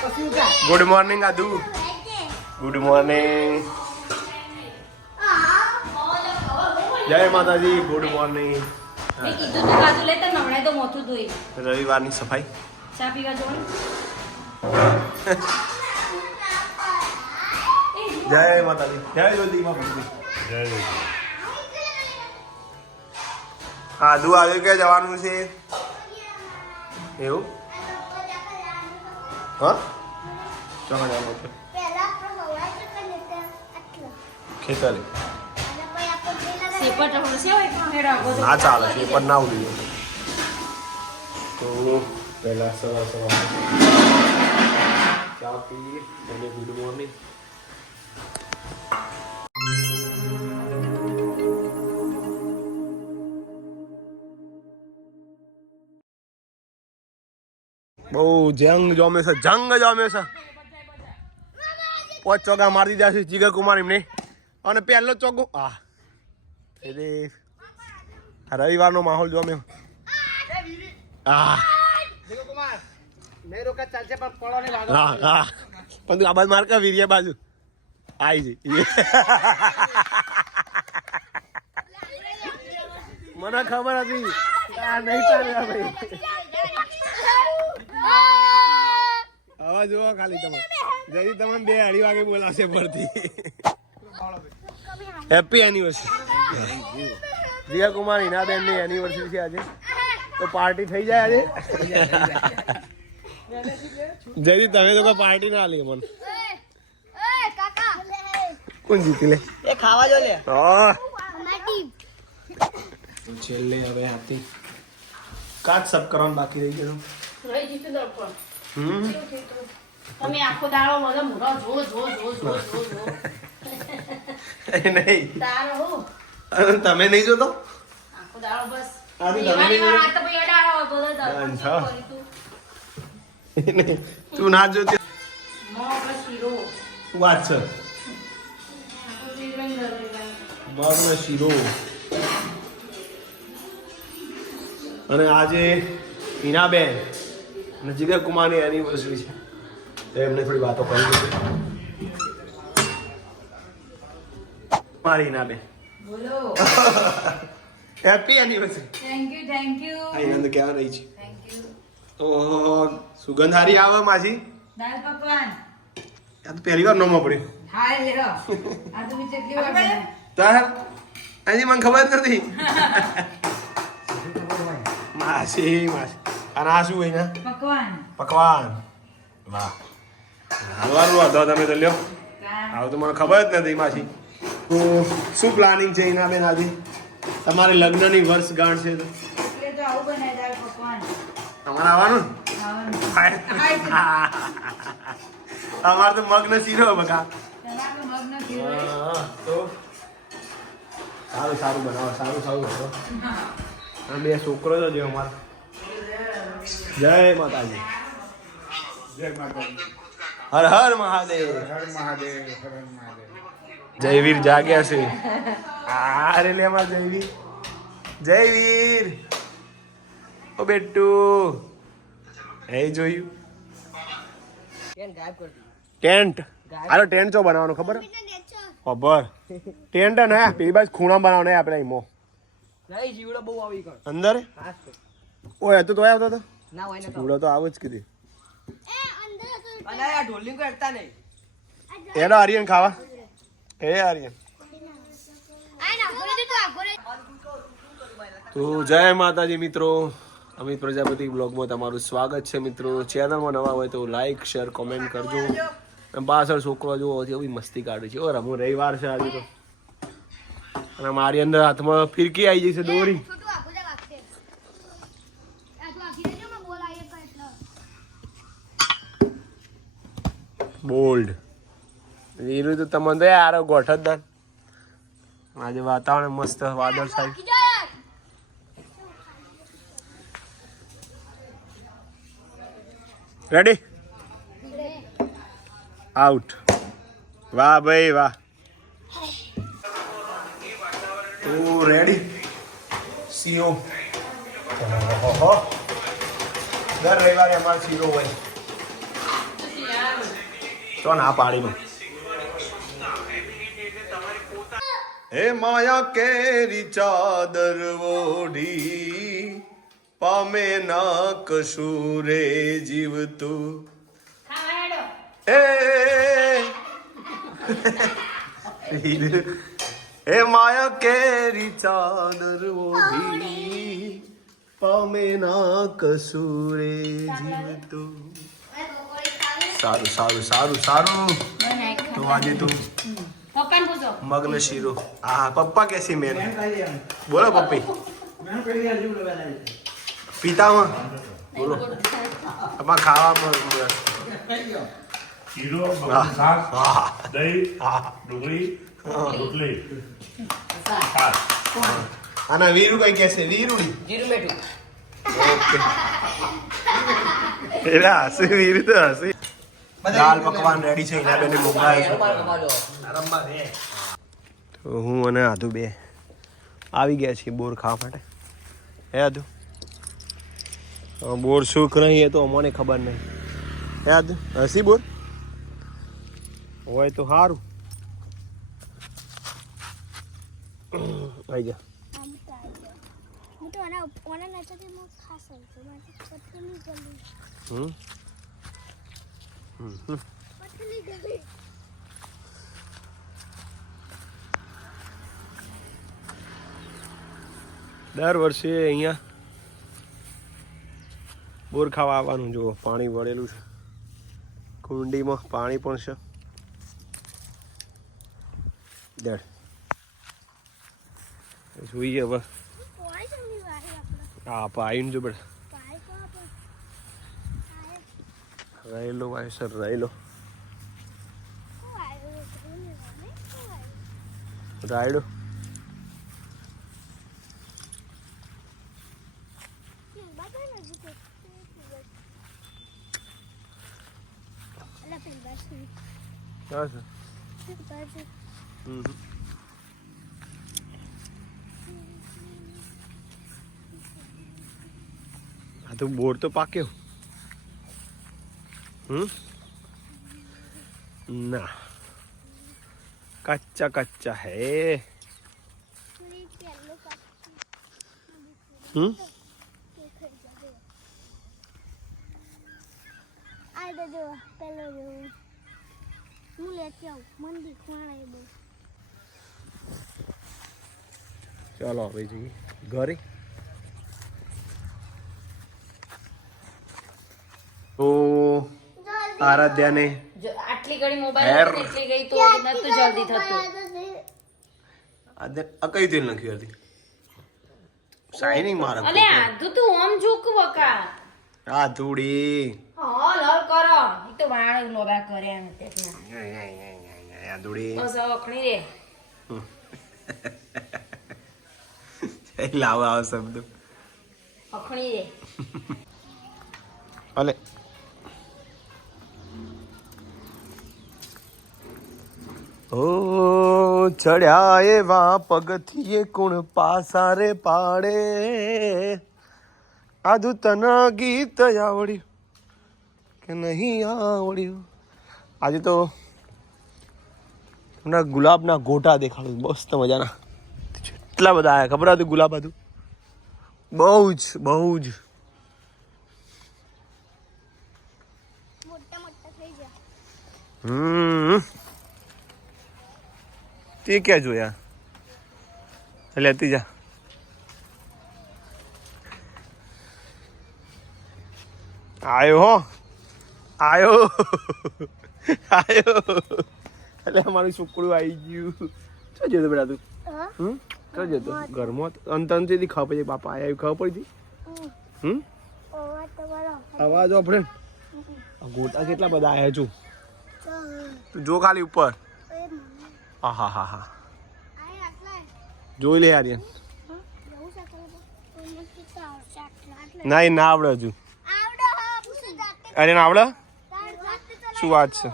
Good morning આદુ. Good morning. જય માતાજી. Good morning. રવિવારની સફાઈ. ચા પીવા જવાનું. જય માતાજી. જય જ્યોતિમાં ભગવી. જય આદુ આવ્યો કે જવાનું છે એવું? હા ચોકડ જવાનું છે ખેતરે. ના ચાલે છે પણ ના ઉડી તો પહેલા સવાર ચા પીએ અને ગુડ મોર્નિંગ. બહુ જંગ જમે છે. 5 ચોગા મારી દીધા છે જીગર કુમાર એમને. અને પહેલો ચોગો એટલે રવિવારનો માહોલ જમ્યો. પણ આ બાજુ મારકા વીરિયા બાજુ આવી જઈ. મને ખબર હતી નહીં ચાલ્યા ભાઈ. હવે જુઓ ખાલી તમે જઈ તમને 2-2:30 વાગે બોલાશે પરથી. હેપી એનિવર્સરી જીગા કુમાર હિનાબેન ની એનિવર્સરી છે આજે તો પાર્ટી થઈ જાય આજે. જયદી તમે તો પાર્ટી ના લે મને. કોણ જીતી લે એ ખાવા જો લે. છેલ્લે હવે હાથી કાચ સબ કરવાનું બાકી રહી ગયું. તમે આખો દાડો મને મોઢા જો નહીં તારો હો. તમે નહીં જોતો આખો દાડો બસ તું ના જોતી વાત છે. મગનો શીરો. અને આજે હિનાબેન અને જીગર કુમારની એનિવર્સરી છે તો એમને થોડી વાતો કરી દીધી. મારી હિનાબેન બોલો. Happy anniversary. થેન્ક યુ આનંદ કેવા રહી છે? Thank you. તો સુગંધ હારી આવે માસી. દાલ પકવાન આ તો પહેલી વાર ન પડ્યું. હા લે આ તો બી કેટલી વાર બને. તાર હજી મને ખબર જ નથી. માસી અને આ શું હોય ને? પકવાન. વાહ હાલવાનું હતો તમે તો લ્યો. આવું તો મને ખબર જ નથી માસી. તો શું પ્લાનિંગ છે હિનાબેન આજે? તમારે લગ્નની વર્ષગાંઠ છે તો તમારે આવવાનું? અમારે તો મગનો શીરો બકા. તો સારું બનાવો. સારું હતો. બે છોકરો તો છે અમારે. જય માતાજી. હર હર મહાદેવ. જયવીર જાગ્યા છે. અરે લે અમાર જયવીર ઓ બેટુ એ જોયું ટેન્ટ. આરો ટેન્ટ ચો બનાવવાનો ખબર? ખબર ટેન્ટ ને પેલી બાજુ ખૂણા બનાવવાનો આપણે એમો નહીં. જીવડો બહુ આવી કર અંદર. ઓય તો તોય આવતો તો ના હોય ને. જીવડો તો આવ જ કીધી. અને આ ઢોલિંગ કરતા નહીં. એનો આર્યન ખાવા એ આર્યન. તો જય માતાજી મિત્રો. અમિત પ્રજાપતિ બ્લોગમાં તમારું સ્વાગત છે મિત્રો. ચેનલમાં નવા હોય તો લાઈક શેર કોમેન્ટ કરજો. પાછળ છોકરો જુઓ એવી મસ્તી કાઢી છે. ઓ રમું રવિવાર છે આજે તો. અને મારી અંદર હાથમાં ફિરકી આવી જશે દોરી. બોલ્ડ હીરું તો તમને તો યાર ગોઠ જ દન. આજે વાતાવરણ મસ્ત વાદળ સાહેબ. Ready out. વાહ ભાઈ વાહ. તો રેડી સીઓ. દર રવિવારે અમારે શીરો હોય. તો ના પાડીમાં હે માયા કેરી ચાદર ઓઢી પામે ના કશુરે જીવતું હે માયા કેરી ચાદર ઓઢી પામે ના કશુરે જીવતું. સારું સારું સારું સારું. તો આજે તું પપ્પાને પૂછો. મગનો શીરો. હા પપ્પા કેસી મેન બોલો પપ્પી પીતામાં બોલો તમારા ખાવામાં શીરો, બટાકાનું શાક, દહીં, ડુંગળી, રોટલી, છાશ. આના વીરુ કઈ કહેશે વીરુડી જીરું બેઠું ઓકે એલા હસી વીરુ તો હસી દાલ પકવાન રેડી છે એના બેને મોકલાય છે તો હું અને આધુ બે આવી ગયા છીએ બોર ખાવા માટે હે આધુ બોર સુખ નહીં એ તો અમને ખબર નહીં હે આધુ હસી બોર હોય તો સારું આવી જા દર વર્ષે અહીંયા બોર ખાવા આવવાનું જુઓ પાણી વળેલું છે કુંડીમાં પાણી પણ છે દર જોઈએ હવે હા પાઈને જો બેટા રહેલો ભાઈ સર રહેલો રાયડો હા સર આ તો બોર તો પાક્યો ના कच्चा कच्चा है चलो भाई जी घरे तो आराध्या ने આટલી ઘડી મોબાઈલ એટલી ગઈ તો નતું જલ્દી થતું. આ કઈ તેલ નાખ્યું હતી શાઇનિંગ મારે અલે આધુ તું ઓમ ઝૂક વકા આ ધૂડી હા લર કરો ઈ તો વાણ લોગા કરે એમ તેના આ ધૂડી બસ અખણી રે લાવ આવ શબ્દ અખણી રે અલે ઓ ચડ્યા એવા પગથિયે કોણ પાસા રે પાડે આધુ તને ગીત આવડ્યું કે નહીં આવડ્યું આજે તો તમને ગુલાબના ગોટા દેખાડું મસ્ત મજાના એટલા બધા આવ્યા ખબર હતું ગુલાબ હતું બહુ જ તે ક્યાં જોયા લેતી જા આયો એટલે અમારું છોકરું આવી ગયું શું જતો બેટા તું શું જતો ઘરમાં અંતરથી ખબર પડી બાપા આયા ખબર પડી અવાજ આપણે ગોટા કેટલા બધા આવ્યા છું તું જો ખાલી ઉપર હા જોઈ લે આર્યન નહીં ના આવડે હજુ આર્યન આવડે શું વાત છે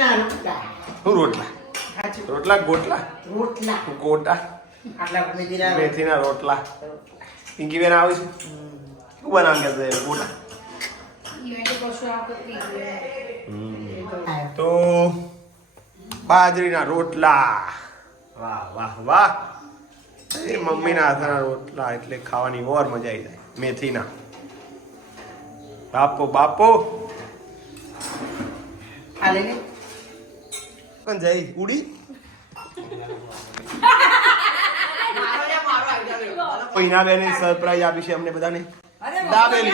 શું રોટલા રોટલા ગોટલા ગોટા મેથીના રોટલા પિંકી બેન આવે છે શું બનાવી ગયા ગોટા તો બાજરીના રોટલા વાહ વાહ વાહ એ મમ્મીના હાથના રોટલા એટલે ખાવાની ઓર મજા આવી જાય મેથીના બાપો બાપો કોણ જઈ ઉડી પૈના બેને સરપ્રાઈઝ આપી છે અમને બધાને દાબેલી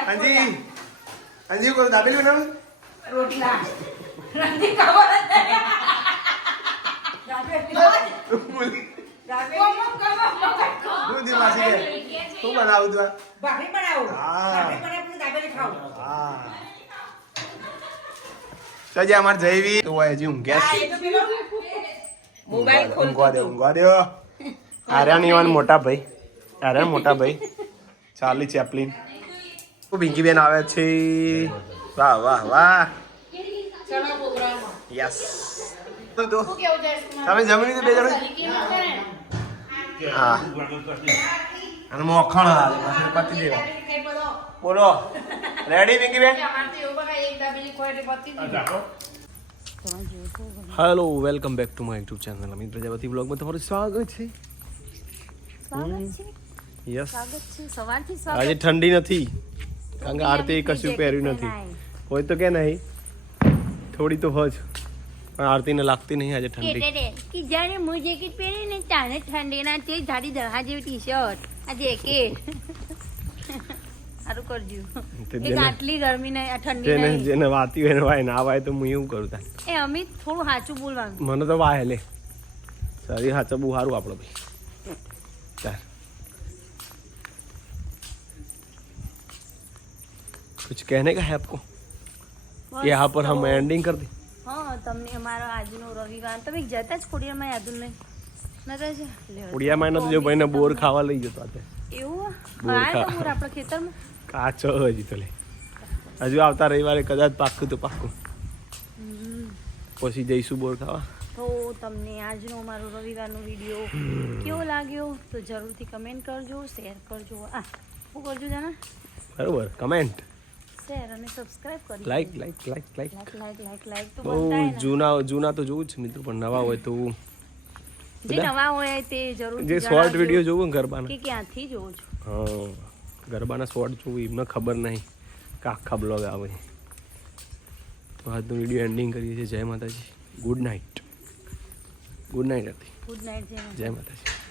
હાજી હાજી કોઈ દાબેલી બનાવી રોટલા રંધી ખબર શું બનાવું તું ભાખરી બનાવું હા. ભાખરી બનાવી દાબેલી ખાવું હા સજે અમાર જઈવી તો હજી ઊંઘ્યા છે મોબાઈલ ઊંઘવા દે આર્યાની વાન મોટા ભાઈ આર્યન મોટા ભાઈ ચાર્લી ચેપ્લિન પિંકી બેન આવે છે વાહ વાહ વાહ ચલો પ્રોગ્રામમાં યસ તો શું કેવું છે તમે જમી લીધું બે જણ હા અને મોખણ હાલ પતી દેવા બોલો રેડી પિંકી બેન hello welcome back to my YouTube channel Amit Prajapati બ્લોગમાં તમારું સ્વાગત છે યસ આજે ઠંડી નથી કારણ કે આરતી કશું પહેર્યું નથી હોય તો કે નહીં થોડી તો હોજ પણ આરતીને લાગતી નહીં આજે ઠંડી કે જ્યારે હું જેકેટ પહેરી ને તાને ઠંડી ના તે જાડી દહા જેવી ટી શર્ટ આ જેકેટ સારું કરજો એક આટલી ગરમી ને ઠંડી જેને નહીં જેને વાતી હોય ને વાય ના વાય તો હું એવું કરું તા એ અમિત થોડું સાચું બોલવાનું મને તો વાય લે શરીર હાચા બહુ સારું આપણો ભાઈ ચાલ कुछ कहने का है आपको यहाँ पर हम एंडिंग कर दे હા તમને અમારો આજનો રવિવાર તમે જતા જ ખોડિયારમાં યાદ નહીં નતા જ ઉડિયામાં નથી જો ભાઈને બોર ખાવા લઈ જતો આજે એવું બોર આ ખા. બોર આપણા ખેતરમાં કાચો હજી તો લે હજુ આવતા રવિવારે કદાચ પાક્કું તો પાક્કું પછી જઈશું બોર ખાવા તો તમને આજનો અમારો રવિવારનો વિડીયો કેવો લાગ્યો તો જરૂરથી કમેન્ટ કરજો શેર કરજો શું કરજો જાના બરોબર કમેન્ટ શેર અને સબસ્ક્રાઇબ કરી like like like like like તો બહુ બનતા ને જૂના તો જોવું જ છે મિત્રો પણ નવા હોય તો જે નવા હોય તે જરૂર જે શોર્ટ વિડીયો જોવું ને ગરબાના કે ક્યાંથી જોવો છો હા ગરબાના શોર્ટ જોવું એમને ખબર નહીં કે આખા બ્લોગ આવે તો આજનો વિડીયો એન્ડિંગ કરીએ છીએ જય માતાજી ગુડ નાઇટ હતી ગુડ નાઇટ જય માતાજી